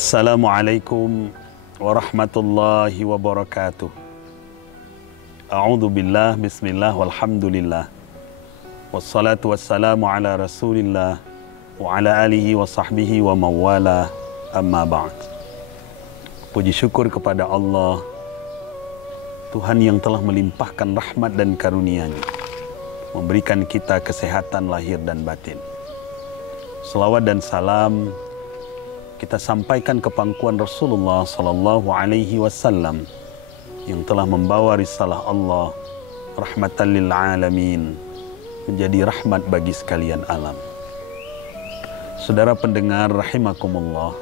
Assalamualaikum warahmatullahi wabarakatuh. A'udzu billah, bismillah, walhamdulillah. Wassalatu wassalamu ala rasulillah wa ala alihi wa sahbihi wa mawala, amma ba'd. Puji syukur kepada Allah, Tuhan yang telah melimpahkan rahmat dan karunia-Nya, memberikan kita kesehatan lahir dan batin. Selawat dan salam kita sampaikan ke pangkuan Rasulullah sallallahu alaihi wasallam yang telah membawa risalah Allah rahmatan lil alamin, menjadi rahmat bagi sekalian alam. Saudara pendengar rahimakumullah,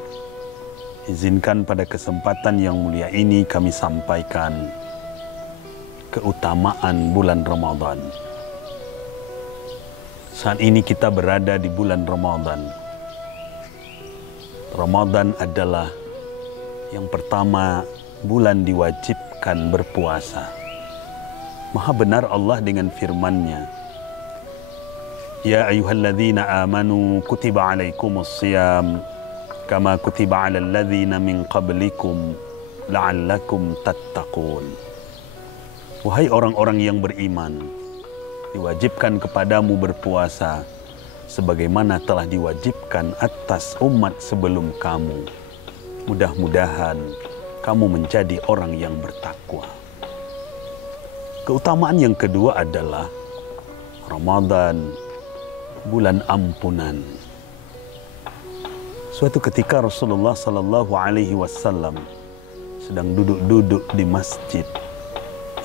izinkan pada kesempatan yang mulia ini kami sampaikan keutamaan bulan Ramadan. Saat ini kita berada di bulan Ramadan. Ramadan adalah yang pertama bulan diwajibkan berpuasa. Maha benar Allah dengan firman-Nya, Ya ayyuhalladzina amanu kutiba alaikumus shiyam kama kutiba alal ladzina min qablikum la'allakum tattaqun. Wahai orang-orang yang beriman, diwajibkan kepadamu berpuasa sebagaimana telah diwajibkan atas umat sebelum kamu. Mudah-mudahan kamu menjadi orang yang bertakwa. Keutamaan yang kedua adalah Ramadan, bulan ampunan. Suatu ketika Rasulullah sallallahu alaihi wasallam sedang duduk-duduk di masjid.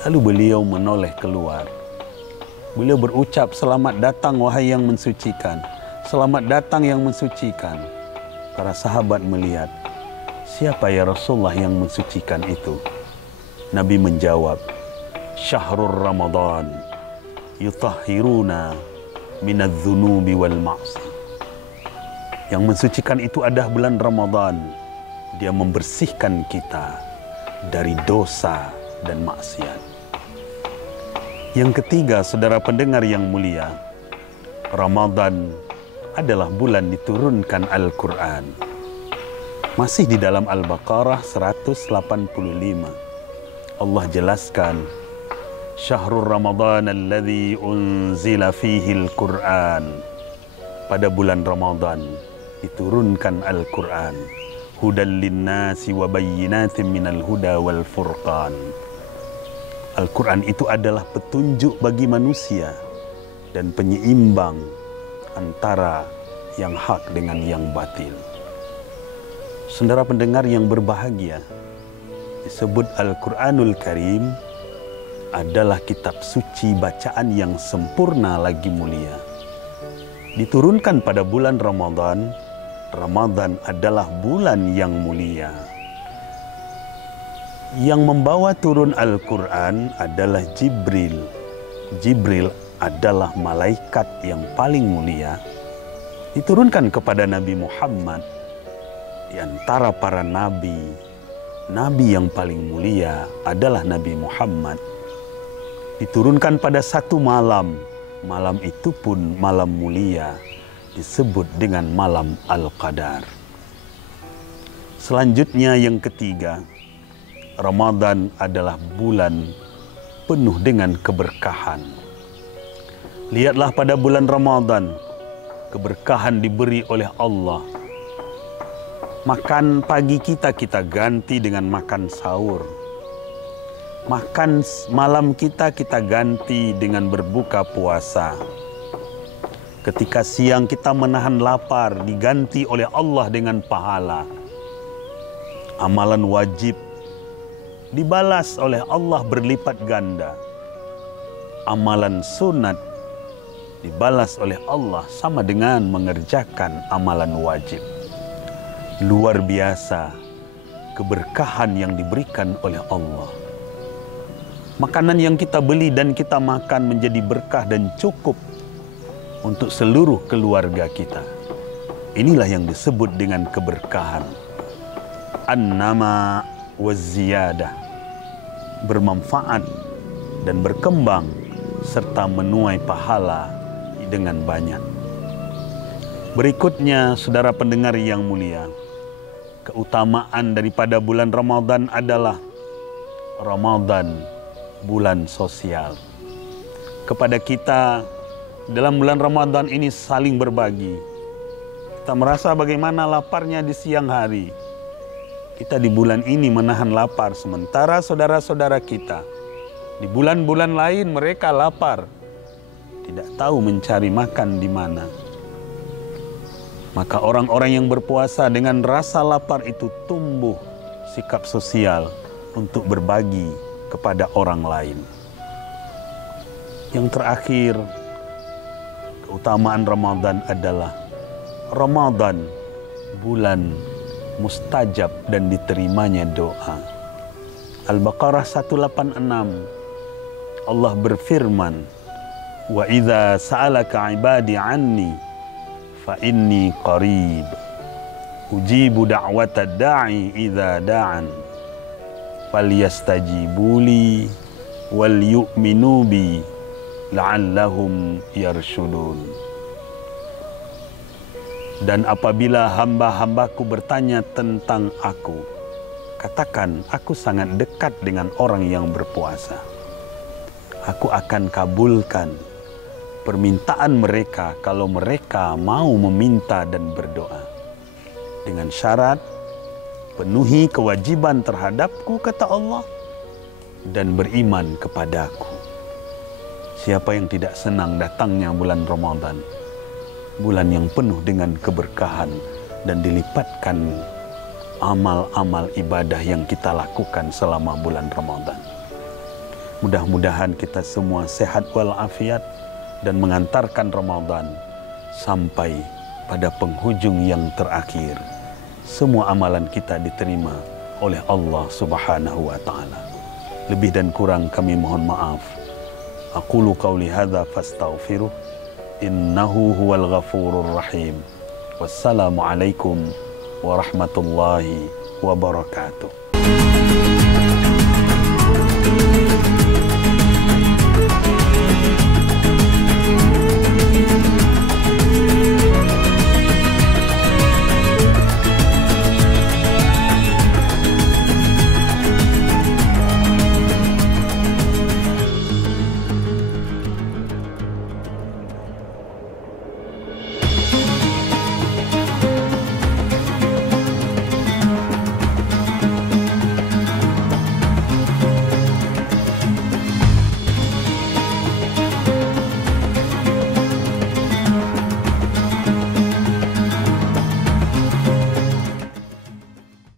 Lalu beliau menoleh keluar. Beliau berucap, selamat datang wahai yang mensucikan. Selamat datang yang mensucikan. Para sahabat melihat, siapa ya Rasulullah yang mensucikan itu? Nabi menjawab, Syahrul Ramadan yutahhiruna minadz-dzunubi wal ma'asi. Yang mensucikan itu adalah bulan Ramadan. Dia membersihkan kita dari dosa dan maksiat. Yang ketiga, saudara pendengar yang mulia, Ramadan adalah bulan diturunkan Al-Quran. Masih di dalam Al-Baqarah 185. Allah jelaskan, Syahrul Ramadan alladzi unzila fihi Al-Quran. Pada bulan Ramadan diturunkan Al-Quran. Hudan linnasi wa bayyinatin minal huda wal furqan. Al-Quran itu adalah petunjuk bagi manusia dan penyeimbang antara yang hak dengan yang batil. Saudara pendengar yang berbahagia, disebut Al-Quranul Karim adalah kitab suci bacaan yang sempurna lagi mulia. Diturunkan pada bulan Ramadan. Ramadan adalah bulan yang mulia. Yang membawa turun Al-Quran adalah Jibril. Jibril adalah malaikat yang paling mulia. Diturunkan kepada Nabi Muhammad. Di antara para nabi, nabi yang paling mulia adalah Nabi Muhammad. Diturunkan pada satu malam. Malam itu pun malam mulia, disebut dengan malam Al-Qadar. Selanjutnya yang ketiga, Ramadan adalah bulan penuh dengan keberkahan. Lihatlah pada bulan Ramadan, keberkahan diberi oleh Allah. Makan pagi kita ganti dengan makan sahur. Makan malam kita ganti dengan berbuka puasa. Ketika siang kita menahan lapar, diganti oleh Allah dengan pahala. Amalan wajib dibalas oleh Allah berlipat ganda. Amalan sunat dibalas oleh Allah sama dengan mengerjakan amalan wajib. Luar biasa keberkahan yang diberikan oleh Allah. Makanan yang kita beli dan kita makan menjadi berkah dan cukup untuk seluruh keluarga kita. Inilah yang disebut dengan keberkahan. An-nama waz-ziyadah. Bermanfaat dan berkembang serta menuai pahala dengan banyak. Berikutnya, saudara pendengar yang mulia, keutamaan daripada bulan Ramadan adalah Ramadan, bulan sosial. Kepada kita dalam bulan Ramadan ini saling berbagi. Kita merasa bagaimana laparnya di siang hari. Kita di bulan ini menahan lapar, sementara saudara-saudara kita di bulan-bulan lain mereka lapar, tidak tahu mencari makan di mana. Maka orang-orang yang berpuasa dengan rasa lapar itu tumbuh sikap sosial untuk berbagi kepada orang lain. Yang terakhir, keutamaan Ramadan adalah Ramadan, bulan mustajab dan diterimanya doa. Al-Baqarah 186, Allah berfirman, "Wa idza sa'alaka 'ibadi 'anni fa inni qarib ujibu da'watad da'i idza da'an falyastajibuli wal yu'minu bi la'allahum yarshudun." Dan apabila hamba-hambaku bertanya tentang aku, katakan aku sangat dekat dengan orang yang berpuasa. Aku akan kabulkan permintaan mereka kalau mereka mau meminta dan berdoa. Dengan syarat, penuhi kewajiban terhadapku, kata Allah, dan beriman kepadaku. Siapa yang tidak senang datangnya bulan Ramadan, bulan yang penuh dengan keberkahan dan dilipatkan amal-amal ibadah yang kita lakukan selama bulan Ramadan. Mudah-mudahan kita semua sehat walafiat dan mengantarkan Ramadan sampai pada penghujung yang terakhir. Semua amalan kita diterima oleh Allah Subhanahu wa taala. Lebih dan kurang kami mohon maaf. Aqulu qauli hadza fastaghfiruh, innahu huwal ghafurur rahim. Wassalamualaikum warahmatullahi wabarakatuh.